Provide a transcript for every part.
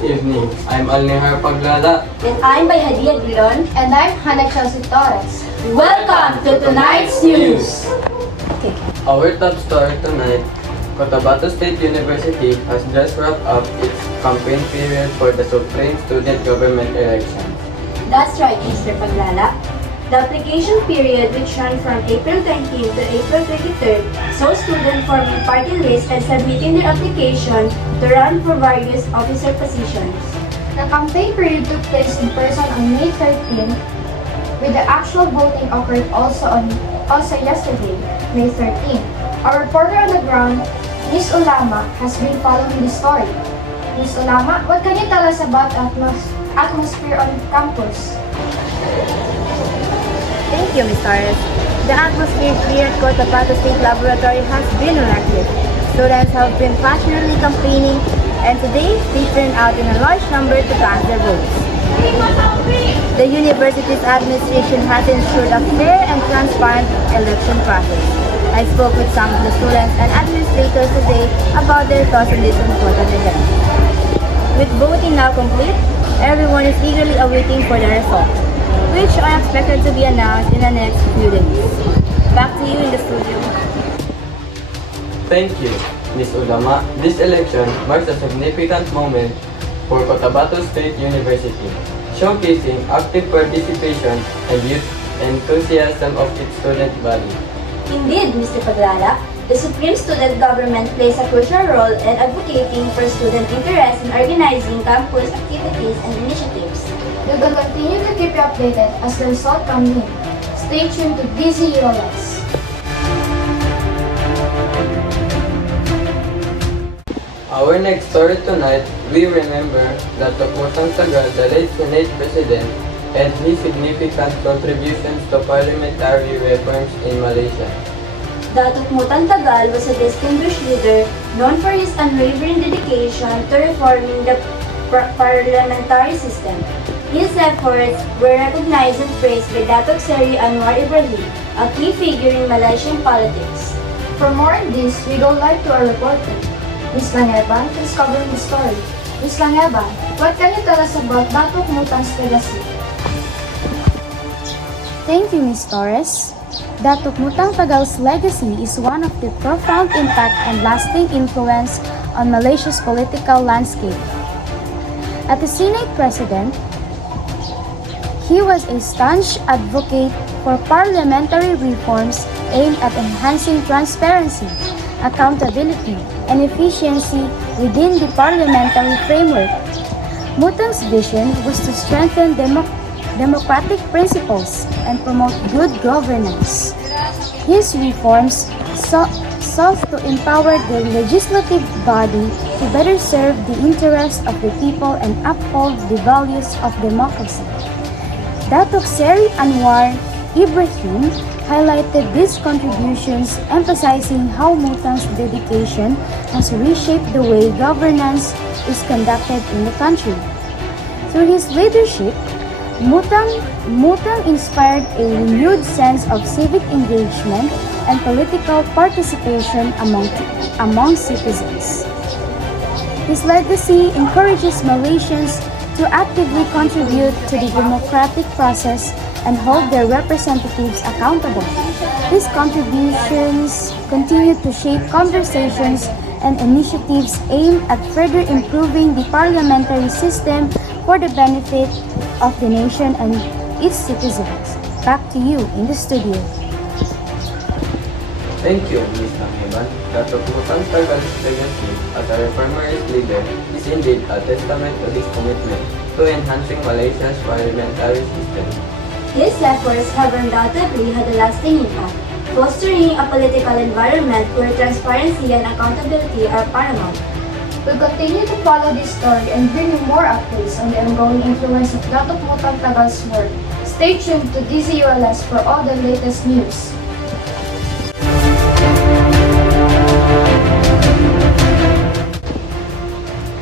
Good evening. I'm Alnihar Paglala. And I'm Bayhadia Dilon. And I'm Hannah Chelsea Torres. Welcome to tonight's news. Okay. Our top story tonight, Cotabato State University has just wrapped up its campaign period for the Supreme Student Government election. That's right, Mr. Paglala. The application period, which ran from April 19 to April 23rd, saw students forming party lists and submitting their application to run for various officer positions. The campaign period took place in person on May 13, with the actual voting occurred also yesterday, May 13. Our reporter on the ground, Ms. Ulama, has been following the story. Ms. Ulama, what can you tell us about atmosphere on campus? Thank you, Ms. Torres. The atmosphere here at Cotabato State Laboratory has been electric. Students have been passionately campaigning, and today they turned out in a large number to cast their votes. The university's administration has ensured a fair and transparent election process. I spoke with some of the students and administrators today about their thoughts on this important event. With voting now complete, everyone is eagerly awaiting for the result, which are expected to be announced in the next few days. Back to you in the studio. Thank you, Ms. Ulama. This election marks a significant moment for Cotabato State University, showcasing active participation and youth enthusiasm of its student body. Indeed, Mr. Paglala, the Supreme Student Government plays a crucial role in advocating for student interest in organizing campus activities and initiatives. We will continue to keep you updated as the result comes in. Stay tuned to DZULS. Our next story tonight, we remember that Mutang Tagal, the late Senate President, and his significant contributions to parliamentary reforms in Malaysia. Datuk Mutan Tagal was a distinguished leader known for his unwavering dedication to reforming the parliamentary system. His efforts were recognized and praised by Datuk Seri Anwar Ibrahim, a key figure in Malaysian politics. For more on this, we go live to our reporter, Ms. Langeban, who's covering the story. Ms. Langeban, what can you tell us about Datuk Mutang's legacy? Thank you, Ms. Torres. Datuk Mutang Tagal's legacy is one of the profound impact and lasting influence on Malaysia's political landscape. As the Senate President, he was a staunch advocate for parliamentary reforms aimed at enhancing transparency, accountability, and efficiency within the parliamentary framework. Mutang's vision was to strengthen democratic principles and promote good governance. His reforms sought to empower the legislative body to better serve the interests of the people and uphold the values of democracy. Datuk Seri Anwar Ibrahim highlighted these contributions, emphasizing how Mutang's dedication has reshaped the way governance is conducted in the country. Through his leadership, Mutang inspired a renewed sense of civic engagement and political participation among citizens. His legacy encourages Malaysians to actively contribute to the democratic process and hold their representatives accountable. These contributions continue to shape conversations and initiatives aimed at further improving the parliamentary system for the benefit of the nation and its citizens. Back to you in the studio. Thank you, Ms. Langeban. Datuk Mutang Tagal's legacy as a reformist leader is indeed a testament to his commitment to enhancing Malaysia's parliamentary system. His efforts have undoubtedly had a lasting impact, fostering a political environment where transparency and accountability are paramount. We'll continue to follow this story and bring you more updates on the ongoing influence of Datuk Mutang Tagal's work. Stay tuned to DZULS for all the latest news.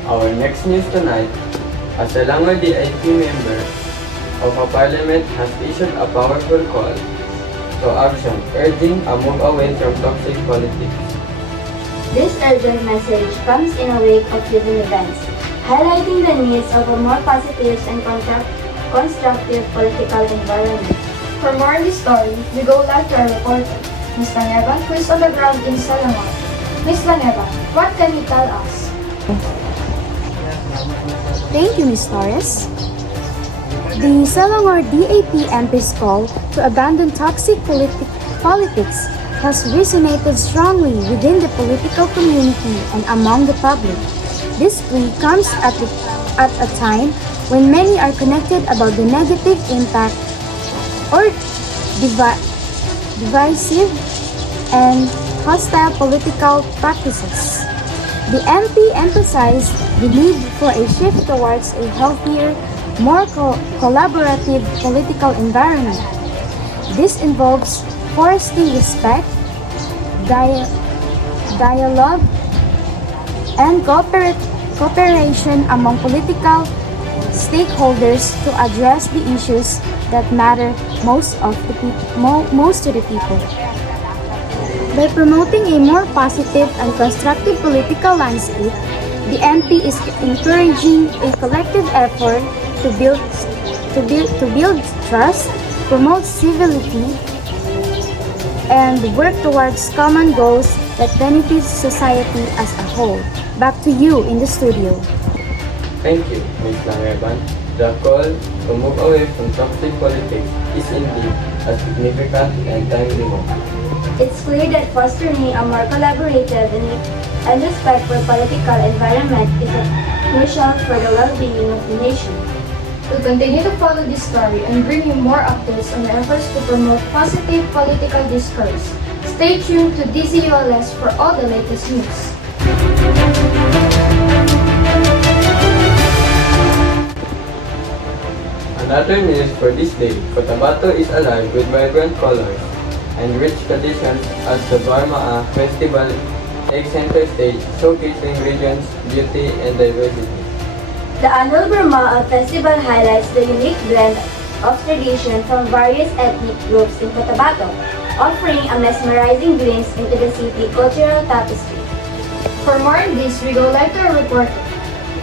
Our next news tonight, a Selangor DIP member of a parliament has issued a powerful call to action, urging a move away from toxic politics. This urgent message comes in a wake of recent events, highlighting the needs of a more positive and constructive political environment. For more on this story, we go live to our reporter, Ms. Lanevan, who is on the ground in Selangor. Ms. Lanevan, what can you tell us? Thank you, Ms. Torres. The Selangor DAP MP's call to abandon toxic politics has resonated strongly within the political community and among the public. This plea comes at a time when many are connected about the negative impact or divisive and hostile political practices. The MP emphasized the need for a shift towards a healthier, more collaborative political environment. This involves fostering respect, dialogue, and cooperation among political stakeholders to address the issues that matter most to the people. By promoting a more positive and constructive political landscape, the MP is encouraging a collective effort to build trust, promote civility, and work towards common goals that benefit society as a whole. Back to you in the studio. Thank you, Ms. Lanevan. The call to move away from toxic politics is indeed a significant and timely one. It's clear that fostering a more collaborative and respectful political environment is crucial for the well-being of the nation. We'll continue to follow this story and bring you more updates on the efforts to promote positive political discourse. Stay tuned to DZULS for all the latest news. Another news for this day, Cotabato is alive with vibrant colors and rich traditions as the Barmaa Festival takes center stage, showcasing region's beauty and diversity. The annual Burmaa Festival highlights the unique blend of tradition from various ethnic groups in Cotabato, offering a mesmerizing glimpse into the city cultural tapestry. For more on this, we go live to our reporter,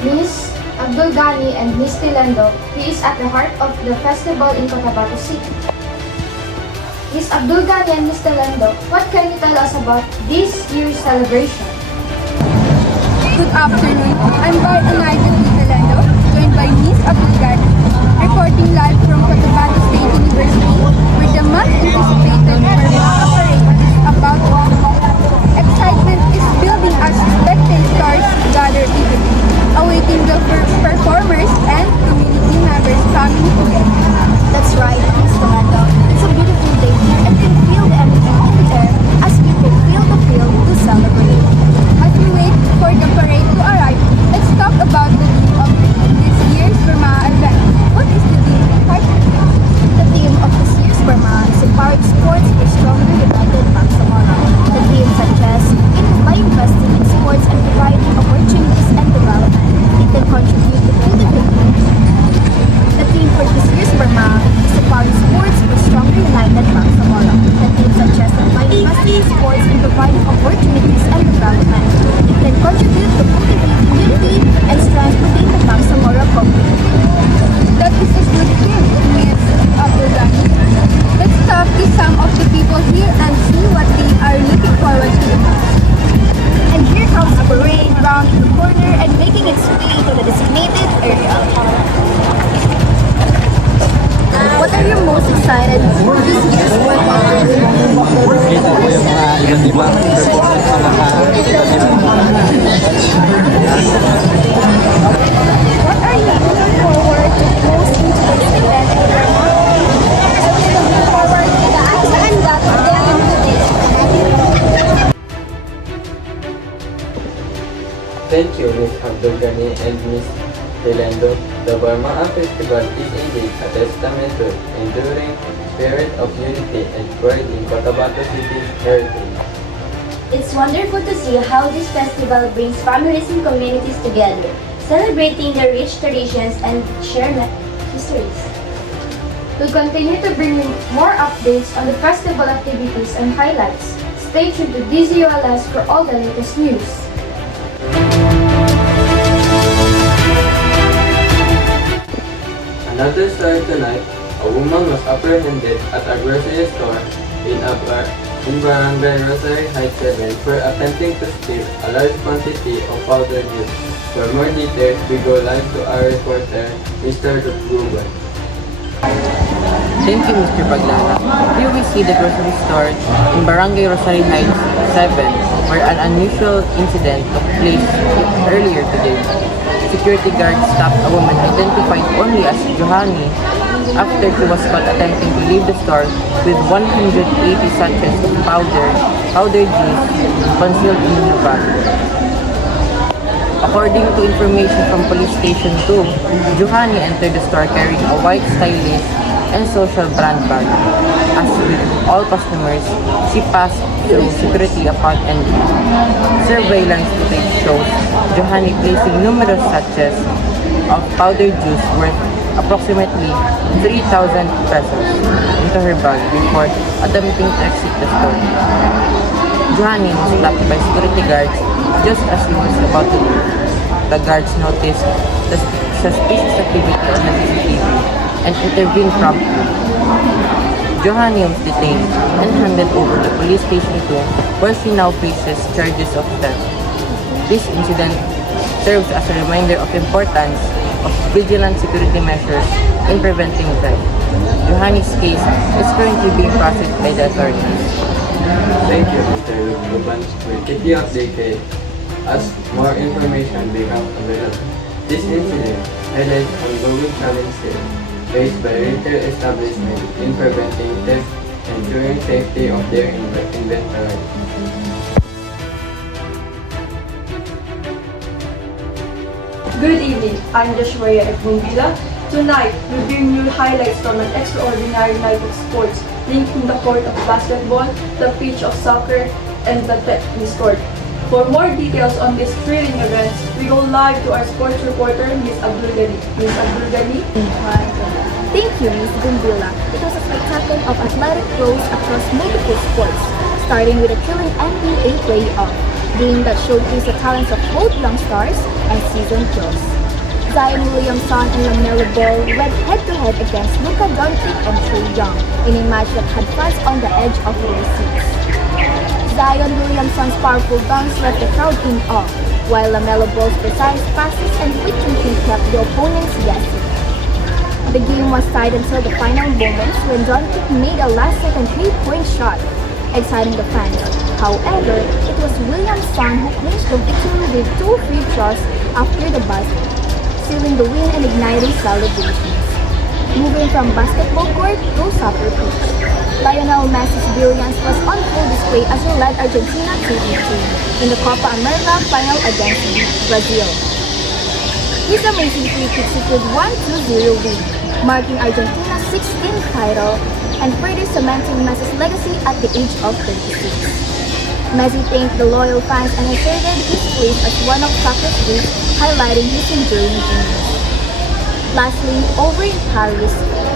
Ms. Abdul Ghani and Ms. Tilendo, who is at the heart of the festival in Cotabato City. Ms. Abdul Ghani and Ms. Tilendo, what can you tell us about this year's celebration? Good afternoon. I'm Bartanaida Tilendo, joined by Ms. Abdul Ghani, reporting live from Cotabato State University, where the much-anticipated Burmaa Parade is about to begin. Excitement is building as spectators gather eagerly, awaiting the performers and community members coming together. That's right, Ms. Tilendo. It's a beautiful day here and can feel the energy in the air as people fill the field to celebrate. As we wait for the parade to arrive, let's talk about the theme of this year's Burmaa event. What is the theme, Harshit? The theme of this year's Burmaa is empowering sports for stronger united Bangsamoro. The theme suggests by investing in sports and providing opportunities and development, it can contribute to building the community. The theme for this year's Burmaa is empowering sports for stronger united Bangsamoro. The theme suggests by investing in sports and providing opportunities and development, it can contribute to cultivating unity and strengthening the Bangsamoro community. That is a good theme, Ms. Abdul Ghani. Let's talk to some of the people here and see what they are looking forward to the most. And here comes a parade round the corner and making its way to the designated area. What are you most excited for this year's Burmaa? Kita po yung mga iba't ibang performance sa mga iba't ibang What are you looking forward to most in today's event in Burmaa? Looking forward to the action that will get into this. Thank you, Ms. Abdul Ghani and Ms. Tilendo. The Barmaa Festival is indeed a testament to enduring spirit of unity and pride in Cotabato City's heritage. It's wonderful to see how this festival brings families and communities together, celebrating their rich traditions and shared histories. We'll continue to bring you more updates on the festival activities and highlights. Stay tuned to DZULS for all the latest news. Another story tonight, a woman was apprehended at a grocery store in Barangay Rosary Heights 7 for attempting to steal a large quantity of powdered juice. For more details, we go live to our reporter, Mr. Ruben. Thank you, Mr. Paglala. Here we see the grocery store in Barangay Rosary Heights 7, where an unusual incident took place earlier today. Security guards stopped a woman identified only as Johanny after she was caught attempting to leave the store with 180 sachets of powdered juice concealed in her bag. According to information from Police Station 2, Johanny entered the store carrying a white stylish and social brand bag. As with all customers, she passed through security upon entry. Surveillance footage shows Johanny placing numerous sachets of powdered juice worth approximately 3,000 pesos into her bag before attempting to exit the store. Johanny was stopped by security guards just as he was about to leave. The guards noticed the suspicious activity on the CCTV and intervened promptly. Johanny was detained and handed over to Police Station 2, where she now faces charges of theft. This incident serves as a reminder of the importance of vigilant security measures in preventing theft. Johanny's case is currently being processed by the authorities. Thank you, Mr. Ruben. We'll keep you updated as more information becomes available. This incident highlights ongoing challenges faced by retail establishments in preventing theft and ensuring safety of their inventory. Good evening, I'm Joshua F. Bumbila. Tonight, we bring you highlights from an extraordinary night of sports linking the court of basketball, the pitch of soccer, and the tennis court. For more details on these thrilling events, we go live to our sports reporter, Ms. Abdul-Ghani. Ms. Abdul-Ghani? Thank you, Ms. Gumbila. It was a spectacle of athletic throws across multiple sports, starting with a thrilling NBA playoff game that showcased the talents of both young stars and seasoned pros. Zion Williamson and LaMelo Ball went head-to-head against Luka Doncic and Trae Young in a match that had fans on the edge of their seats. Zion Williamson's powerful dunks left the crowd in awe, while LaMelo Ball's precise passes and quick thinking kept the opponents guessing. The game was tied until the final moments when Doncic made a last-second three-point shot, exciting the fans. However, it was Williamson who clinched the victory with 2 free throws after the buzzer, sealing the win and igniting celebrations. Moving from basketball court to soccer pitch, Lionel Messi's brilliance was on full display as he led Argentina 2-2 in the Copa America final against Brazil. His amazing free kick secured 1-2-0 win, marking Argentina's 16th title and further cementing Messi's legacy at the age of 36. Messi thanked the loyal fans and asserted his place as one of soccer's greats, highlighting his enduring genius. Lastly, over in Paris,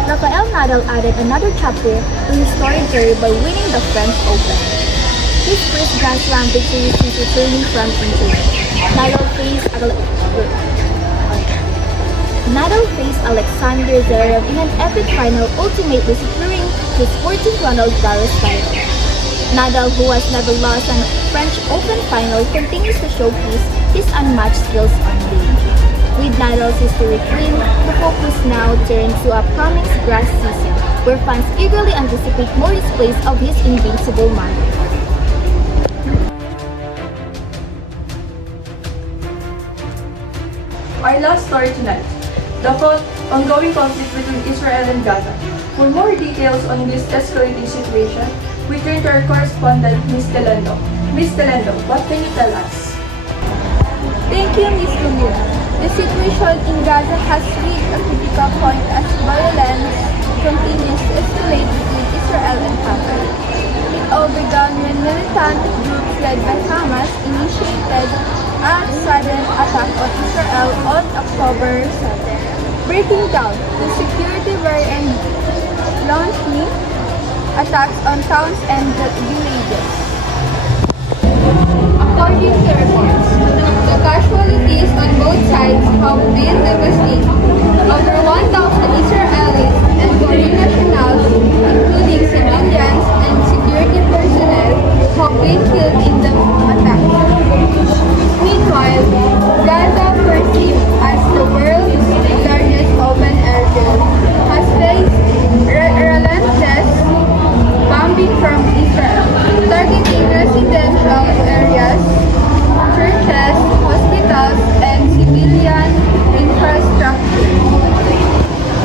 Rafael Nadal added another chapter to his storied career by winning the French Open. His first Grand Slam victory since returning from injury. Nadal faced Alexander Zverev in an epic final, ultimately securing his 14th Roland Garros title. Nadal, who has never lost a French Open final, continues to showcase his unmatched skills on day. With Nadal's history clean, the focus now turns to a promising grass season, where fans eagerly anticipate more displays of his invincible manner. Our last story tonight, the ongoing conflict between Israel and Gaza. For more details on this escalating situation, we turn to our correspondent, Ms. Telendo. Ms. Telendo, what can you tell us? Thank you, Ms. Gumbila. The situation in Gaza has reached a critical point as violence continues to escalate between Israel and Hamas. It all began when militant groups led by Hamas initiated a sudden attack on Israel on October 7, breaking down the security barrier and launching attacks on towns and villages. According to reports, the casualties on both sides have been devastating. Over 1,000 Israelis and foreign nationals, including civilians and security personnel, have been killed in the attack. Meanwhile, Gaza, perceived as the world's largest open-air zone, has faced relentless bombing from Israel, targeting residential areas, churches, hospitals, and civilian infrastructure.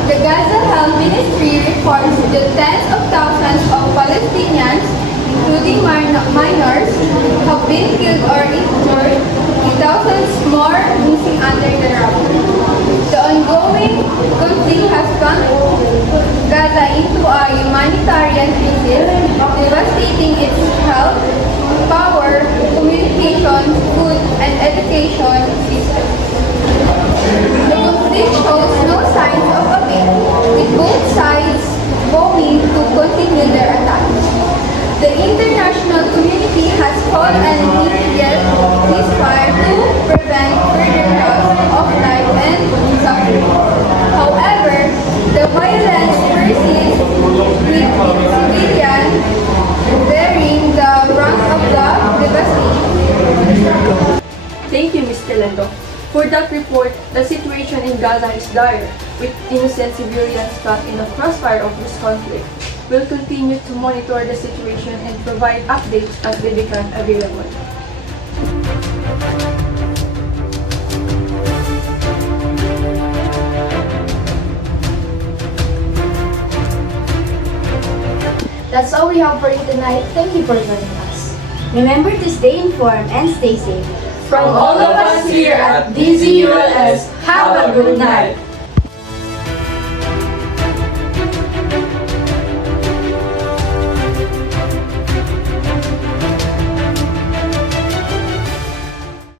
The Gaza Health Ministry reports that tens of thousands of Palestinians, including minors, have been killed or injured, with thousands more missing under the rubble. The ongoing conflict has plunged Gaza into a humanitarian crisis, devastating its health, power, communication, food, and education systems. The conflict shows no signs of abating, with both sides vowing to continue their attacks. The international community has called an immediate ceasefire to prevent further loss of life and suffering. However, the violence persists, with its civilians bearing the brunt of the devastation. Thank you, Ms. Telendo. For that report, the situation in Gaza is dire, with innocent civilians caught in the crossfire of this conflict. We'll continue to monitor the situation and provide updates as they become available. That's all we have for you tonight. Thank you for joining us. Remember to stay informed and stay safe. From all of us here at DZULS, have a good night.